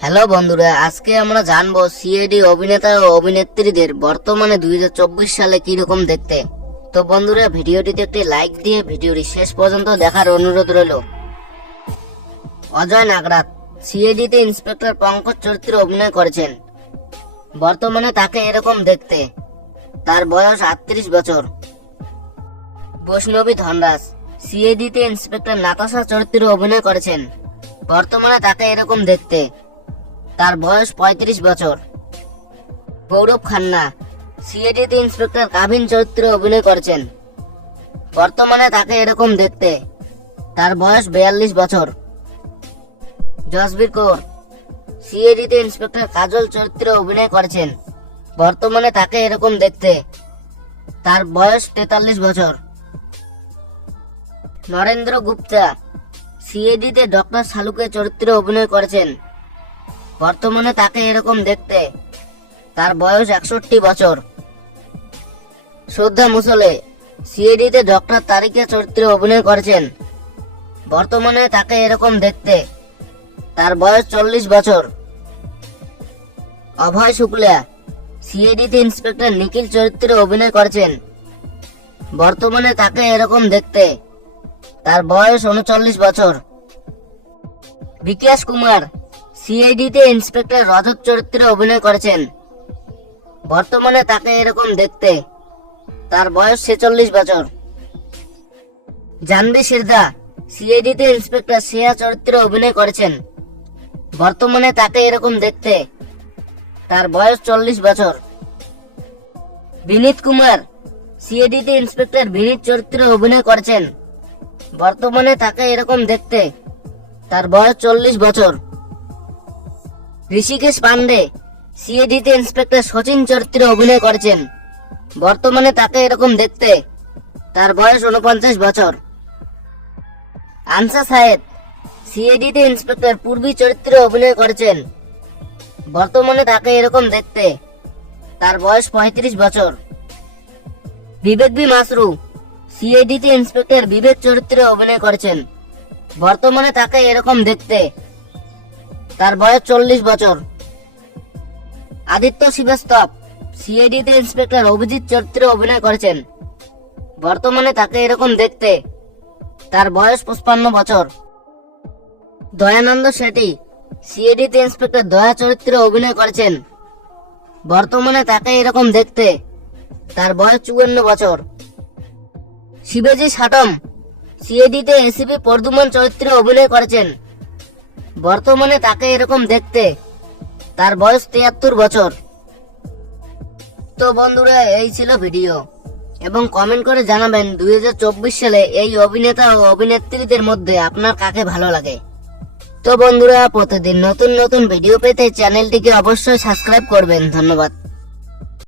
Hello বন্ধুরা, আজকে আমরা জানব সিএডি অভিনেতা ও অভিনেত্রীদের বর্তমানে দু হাজার চব্বিশ সালে কীরকম দেখতে। তো বন্ধুরা, ভিডিওটিতে একটি লাইক দিয়ে ভিডিওটি শেষ পর্যন্ত দেখার অনুরোধ রইল। অজয় নাগরাত সিএডিতে ইন্সপেক্টর পঙ্কজ চরিত্রে অভিনয় করেছেন। বর্তমানে তাকে এরকম দেখতে। তার বয়স আটত্রিশ বছর। বৈষ্ণবী ধনরাজ সিএডিতে ইন্সপেক্টর নাতাশা চরিত্রে অভিনয় করেছেন। বর্তমানে তাকে এরকম দেখতে। তার বয়স পঁয়ত্রিশ বছর। গৌরব খান্না, সিএডিতে ইন্সপেক্টর কাভিন চরিত্রে অভিনয় করেছেন। বর্তমানে তাকে এরকম দেখতে, তার বয়স বিয়াল্লিশ বছর। জসবীর কৌর, সিএডিতে ইন্সপেক্টর কাজল চরিত্রে অভিনয় করেছেন। বর্তমানে তাকে এরকম দেখতে, তার বয়স তেতাল্লিশ বছর। নরেন্দ্র গুপ্তা, সিএডিতে ডক্টর শালুকে চরিত্রে অভিনয় করেছেন। বর্তমানে তাকে এরকম দেখতে। তার বয়স একষট্টি বছর। শ্রদ্ধা মুসলে, সিএডিতে ডক্টর তারিকা চরিত্রে অভিনয় করেছেন। বর্তমানে তাকে এরকম দেখতে। তার বয়স চল্লিশ বছর। অভয় শুক্লা, সিএডিতে ইন্সপেক্টর নিখিল চরিত্রে অভিনয় করেছেন। বর্তমানে তাকে এরকম দেখতে। তার বয়স উনচল্লিশ বছর। বিকাশ কুমার সিআইডিতে ইন্সপেক্টর রজত চরিত্রে অভিনয় করেছেন। বর্তমানে তাকে এরকম দেখতে। তার বয়স ছেচল্লিশ বছর। জানবি সিরদা সিআইডিতে ইন্সপেক্টর শ্রেয়া চরিত্রে অভিনয় করেছেন। বর্তমানে তাকে এরকম দেখতে। তার বয়স চল্লিশ বছর। বিনীত কুমার সিআইডিতে ইন্সপেক্টর বিনীত চরিত্রে অভিনয় করেছেন। বর্তমানে তাকে এরকম দেখতে। তার বয়স চল্লিশ বছর। ঋষিকেশ পান্ডে সিএডিতে ইন্সপেক্টর সচিন চরিত্রে অভিনয় করেছেন। বর্তমানে তাকে এরকম দেখতে, তার বয়স উনপঞ্চাশ বছর। আনসা সাহেদ সিএডিতে ইন্সপেক্টর পূর্বী চরিত্রে অভিনয় করেছেন। বর্তমানে তাকে এরকম দেখতে, তার বয়স পঁয়ত্রিশ বছর। বিবেক বি মাসরু সিআইডিতে ইন্সপেক্টর বিবেক চরিত্রে অভিনয় করেছেন। বর্তমানে তাকে এরকম দেখতে তার বয়স চল্লিশ বছর। আদিত্য শ্রীবাস্তব সিআইডিতে ইন্সপেক্টর অভিজিৎ চরিত্রে অভিনয় করেছেন। বর্তমানে তাকে এরকম দেখতে তার বয়স পঁচপান্ন বছর। দয়ানন্দ শেঠি সিআইডিতে ইন্সপেক্টর দয়া চরিত্রে অভিনয় করেছেন। বর্তমানে তাকে এরকম দেখতে তার বয়স চুয়ান্ন বছর। শিবাজি সাটম সিএডিতে এসিপি পর্দুমান চরিত্রে অভিনয় করেছেন। বর্তমানে তাকে এরকম দেখতে। তার বয়স তিয়াত্তর বছর। তো বন্ধুরা, এই ছিল ভিডিও। এবং কমেন্ট করে জানাবেন, দুই হাজার চব্বিশ সালে এই অভিনেতা ও অভিনেত্রীদের মধ্যে আপনার কাকে ভালো লাগে? তো বন্ধুরা, প্রতিদিন নতুন নতুন ভিডিও পেতে চ্যানেলটিকে অবশ্যই সাবস্ক্রাইব করবেন। ধন্যবাদ।